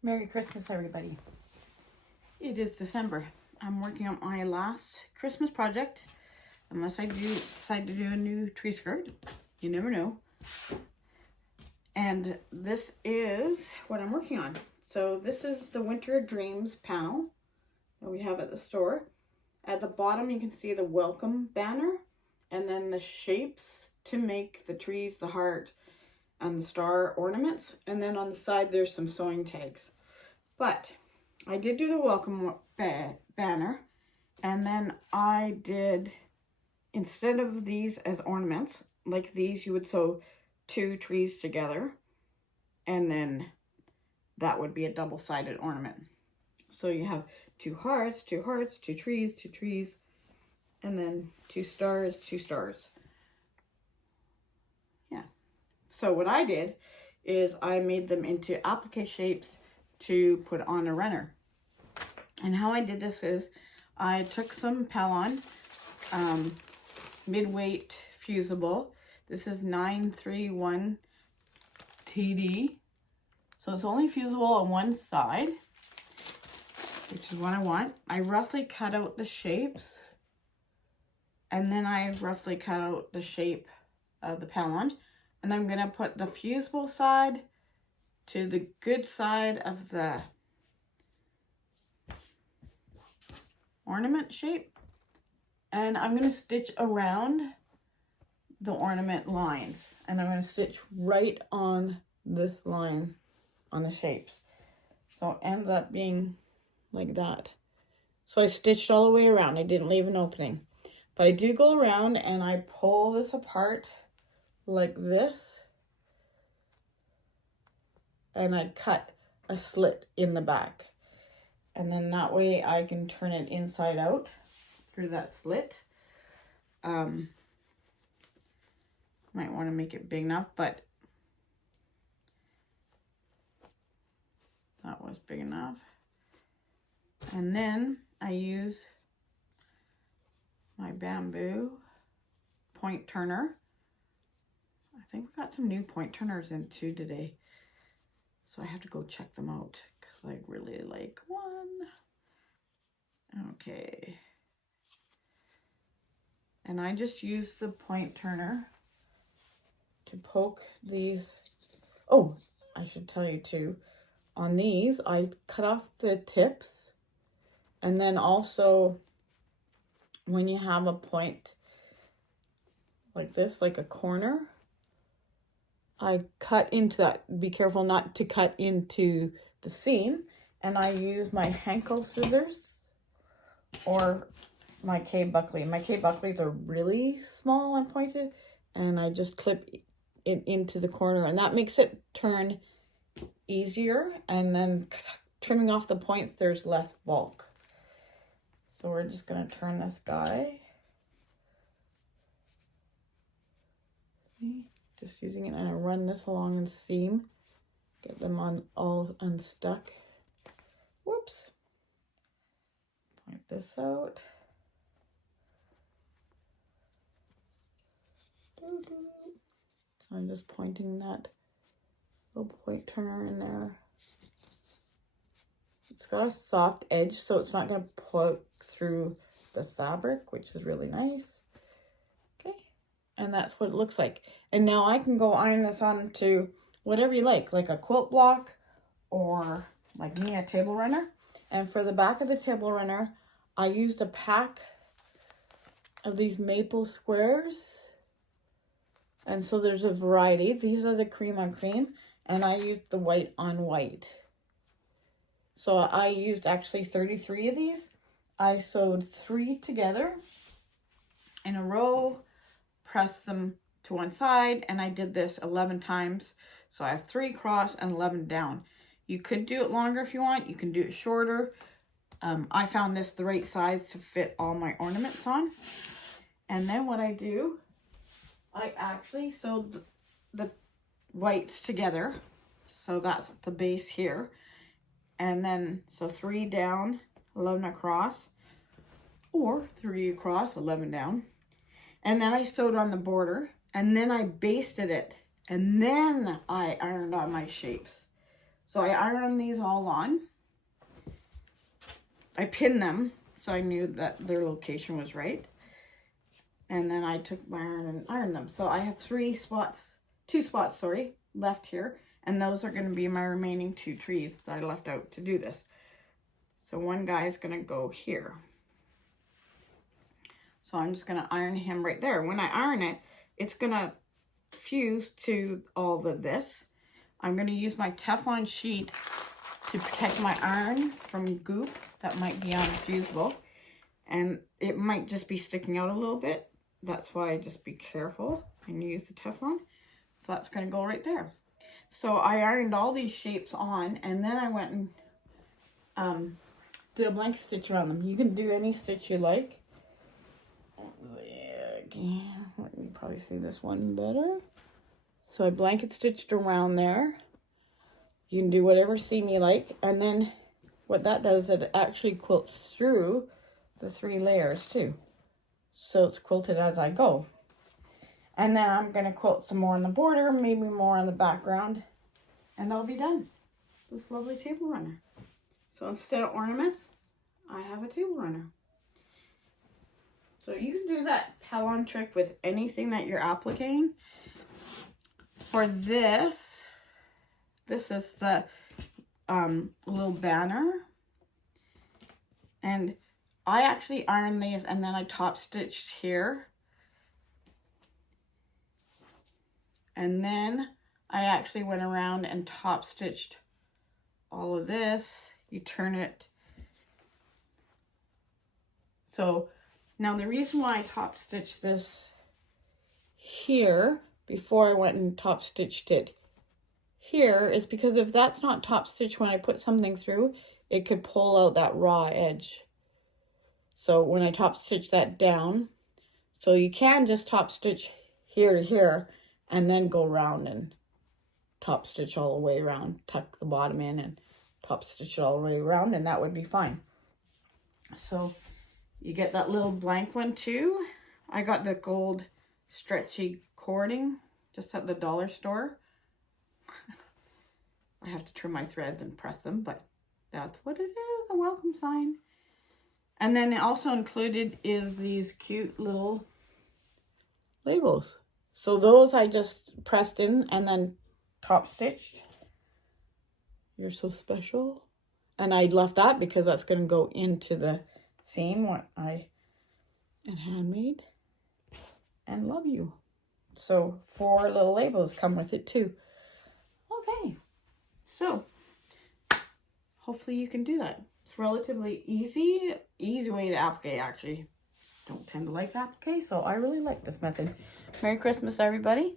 Merry Christmas, everybody. It is December. I'm working on my last Christmas project. Unless I decide to do a new tree skirt. You never know. And this is what I'm working on. So this is the Winter Dreams panel that we have at the store. At the bottom you can see the welcome banner and then the shapes to make the trees, the heart, and the star ornaments. And then on the side there's some sewing tags. But I did do the welcome banner, and then I did, instead of these as ornaments, like these, you would sew two trees together, and then that would be a double-sided ornament. So you have two hearts, two trees, and then two stars. Yeah. So what I did is I made them into applique shapes to put on a runner. And how I did this is I took some Pelon mid-weight fusible. This is 931 TD. So it's only fusible on one side, which is what I want. I roughly cut out the shapes, and then I roughly cut out the shape of the Pelon. And I'm gonna put the fusible side to the good side of the ornament shape, and I'm going to stitch around the ornament lines, and I'm going to stitch right on this line on the shapes, so it ends up being like that. So I stitched all the way around. I didn't leave an opening, but I do go around and I pull this apart like this, and I cut a slit in the back. And then that way I can turn it inside out through that slit. Might want to make it big enough, but that was big enough. And then I use my bamboo point turner. I think we got some new point turners in too today. So I have to go check them out because I really like one. Okay. And I just use the point turner to poke these. Oh, I should tell you too, on these, I cut off the tips. And then also, when you have a point like this, like a corner, I cut into that. Be careful not to cut into the seam. And I use my Henkel scissors or my K Buckley. My K Buckleys are really small and pointed, and I just clip it into the corner, and that makes it turn easier. And then trimming off the points, there's less bulk. So we're just going to turn this guy. See? Just using it, and I run this along the seam, get them on all unstuck. Whoops. Point this out. So I'm just pointing that little point turner in there. It's got a soft edge, so it's not going to poke through the fabric, which is really nice. And that's what it looks like. And now I can go iron this onto whatever you like a quilt block, or like me, a table runner. And for the back of the table runner, I used a pack of these maple squares. And so there's a variety. These are the cream on cream, and I used the white on white. So I used actually 33 of these. I sewed 3 together in a row, press them to one side, and I did this 11 times. So I have 3 across and 11 down. You could do it longer if you want. You can do it shorter. I found this the right size to fit all my ornaments on. And then what I do, I actually sewed the whites together. So that's the base here. And then, so 3 down, 11 across, or 3 across, 11 down. And then I sewed on the border, and then I basted it, and then I ironed on my shapes. So I ironed these all on. I pinned them so I knew that their location was right. And then I took my iron and ironed them. So I have two spots, left here. And those are going to be my remaining 2 trees that I left out to do this. So one guy is going to go here. So I'm just going to iron him right there. When I iron it, it's going to fuse to all of this. I'm going to use my Teflon sheet to protect my iron from goop that might be unfusible. And it might just be sticking out a little bit. That's why just be careful and use the Teflon. So that's going to go right there. So I ironed all these shapes on, and then I went and did a blanket stitch around them. You can do any stitch you like. Let me probably see this one better. So I blanket stitched around there. You can do whatever seam you like. And then what that does, it actually quilts through the 3 layers too. So it's quilted as I go. And then I'm going to quilt some more on the border, maybe more on the background. And I'll be done. This lovely table runner. So instead of ornaments, I have a table runner. So you can do that Pelon trick with anything that you're appliquing. For this is the little banner. And I actually ironed these and then I top stitched here. And then I actually went around and top stitched all of this. You turn it. So now the reason why I top stitched this here before I went and top stitched it here is because if that's not top stitched when I put something through, it could pull out that raw edge. So when I top stitch that down, so you can just top stitch here to here and then go around and top stitch all the way around, tuck the bottom in and top stitch it all the way around, and that would be fine. So you get that little blank one too. I got the gold stretchy cording just at the dollar store. I have to trim my threads and press them, but that's what it is, a welcome sign. And then also included is these cute little labels. So those I just pressed in and then top stitched. You're so special. And I left that because that's going to go into the seam what I handmade. And love you. So 4 little labels come with it too. Okay. So hopefully you can do that. It's relatively easy way to applique actually. Don't tend to like applique, so I really like this method. Merry Christmas everybody.